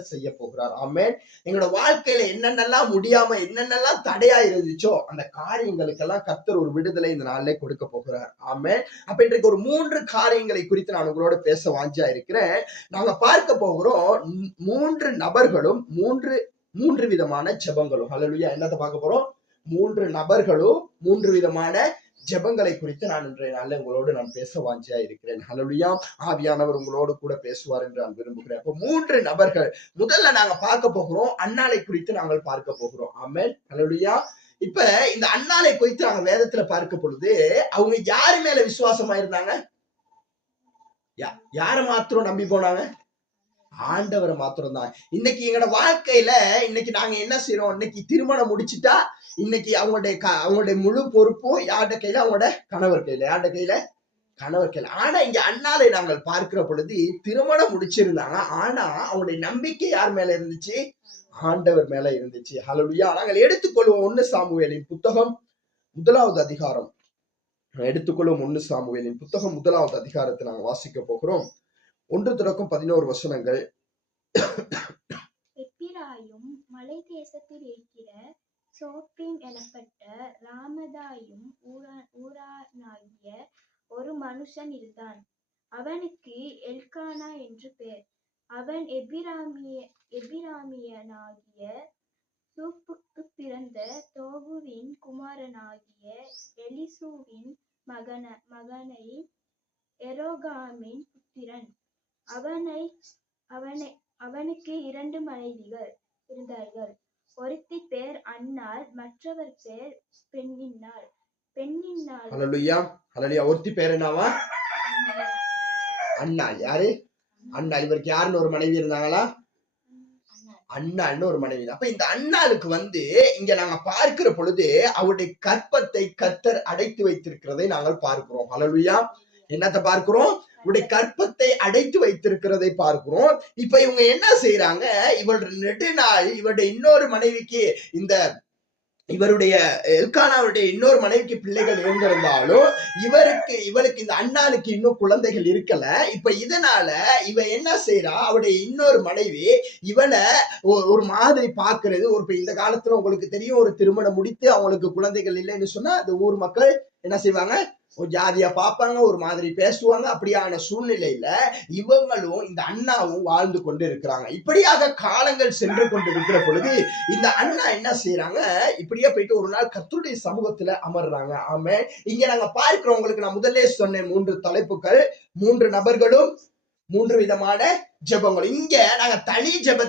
கர்த்தர் செய்ய போகிறார். ஆமென். எங்களோட வாழ்க்கையில என்னென்னலாம் முடியாம என்னென்னலாம் தடையா இருந்துச்சோ அந்த காரியங்களுக்கெல்லாம் கர்த்தர் ஒரு விடுதலை இந்த நாளிலே கொடுக்க போகிறார். ஆமென். அப்ப இன்றைக்கு ஒரு 3 காரியங்களை குறித்து நான் உங்களோட பேச வாஞ்சா இருக்கிறேன். நாங்க பார்க்க போகிறோம் 3 நபர்களும் 3 விதமான ஜெபங்களும். ஹல்லேலூயா. என்னத்தை பார்க்க போறோம்? 3 நபர்களும் 3 விதமான ஜெபங்களை குறித்து நான் இன்றைய நாளில் உங்களோடு நான் பேச வாஞ்சியா இருக்கிறேன். ஹல்லேலூயா. ஆவியானவர் உங்களோடு கூட பேசுவார் என்று நான் விரும்புகிறேன். அப்போ 3 நபர்கள். முதல்ல நாங்க பார்க்க போகிறோம் அன்னாளை குறித்து நாங்கள் பார்க்க போகிறோம். ஆமென். ஹல்லேலூயா. இப்ப இந்த அன்னாளை குறித்து நாங்க வேதத்துல பார்க்க பொழுது அவங்க யாரு மேல விசுவாசமா இருந்தாங்க? யார மாத்திரம் நம்பி போனாங்க? ஆண்டவரை மாத்திரம் தான். இன்னைக்கு எங்களோட வாழ்க்கையில இன்னைக்கு நாங்க என்ன செய்யறோம்? இன்னைக்கு திருமணம் முடிச்சுட்டா இன்னைக்கு அவங்களுடைய முழு பொறுப்பும் யார்ட கையில? அவங்களோட கணவர் கையில. யார்ட கையில? கணவர் கையில. ஆனா இங்க அன்னாளை நாங்கள் பார்க்கிற பொழுது திருமணம் முடிச்சிருந்தாங்க. ஆனா அவங்களுடைய நம்பிக்கை யார் மேல இருந்துச்சு? ஆண்டவர் மேல இருந்துச்சு. ஹல்லேலூயா. நாங்கள் எடுத்துக்கொள்வோம் 1 சாமுவேலின் புத்தகம் 1வது அதிகாரம். எடுத்துக்கொள்ளும் 1 சாமுவேலின் புத்தகம் 1வது அதிகாரத்தை நாங்கள் வாசிக்க போகிறோம். 1 தொடக்கம் 11 வசனங்கள். எப்பிராயும் மலை தேசத்தில் இருக்கிற சோப்பீம் எனப்பட்ட ராமதாயும் ஊரானாகிய ஒரு மனுஷன் இருந்தான். அவனுக்கு எல்கானா என்று பெயர். அவன் எபிராமியனாகிய சூப்புக்கு பிறந்த தோகுவின் குமாரனாகிய எலிசூவின் மகனை எரோகாமின் புத்திரன். அவனுக்கு 2 மனைவிகள் இருந்தார்கள். ஒருத்தி பேர் அன்னாள், மற்றவர் பேர் பெண்ணின்னாள். ஹல்லேலூயா. ஹல்லேலூயா. ஒருத்தி பேர் என்னவா? அன்னாள். யாரு? அன்னாள். இவருக்கு யாருன்னு ஒரு மனைவி இருந்தாங்களா? அன்னாள்னு ஒரு மனைவி. அப்ப இந்த அன்னாளுக்கு இங்க நாங்க பார்க்கிற பொழுது அவருடைய கற்பத்தை கர்த்தர் அடைத்து வைத்திருக்கிறதை நாங்கள் பார்க்கிறோம். ஹல்லேலூயா. என்னத்தை பார்க்கிறோம்? இவருடைய கற்பத்தை அடைத்து வைத்திருக்கிறதை பார்க்கிறோம். இப்ப இவங்க என்ன செய்யறாங்க? இவருடைய நெடுநாள் இவருடைய இன்னொரு மனைவிக்கு இவருடைய எல்கானாவுடைய இன்னொரு மனைவிக்கு பிள்ளைகள் இருந்திருந்தாலும் இவளுக்கு இந்த அன்னாளுக்கு இன்னும் குழந்தைகள் இருக்கல. இப்ப இதனால இவ என்ன செய்யறா? அவருடைய இன்னொரு மனைவி இவனை ஒரு மாதிரி பாக்குறது. இந்த காலத்துல உங்களுக்கு தெரியும், ஒரு திருமணம் முடித்து அவங்களுக்கு குழந்தைகள் இல்லைன்னு சொன்னா அந்த ஊர் மக்கள் என்ன செய்வாங்க? ஒரு ஜாதியா பார்ப்பாங்க, ஒரு மாதிரி பேசுவாங்க. அப்படியான சூழ்நிலையில இவங்களும் இந்த அண்ணாவும் வாழ்ந்து கொண்டு இருக்கிறாங்க. இப்படியாக காலங்கள் சென்று கொண்டு இருக்கிற பொழுது இந்த அண்ணா என்ன செய்யறாங்க? இப்படியே போயிட்டு ஒரு நாள் கர்த்தருடைய சமூகத்துல அமர்றாங்க. ஆமே. இங்க நாங்க பார்க்கிறவங்களுக்கு நான் முதல்ல சொன்னேன் 3 தலைப்புகள், 3 நபர்களும் 3 விதமான ஜெபங்கள். இங்க நாங்க தனி ஜெபத்தை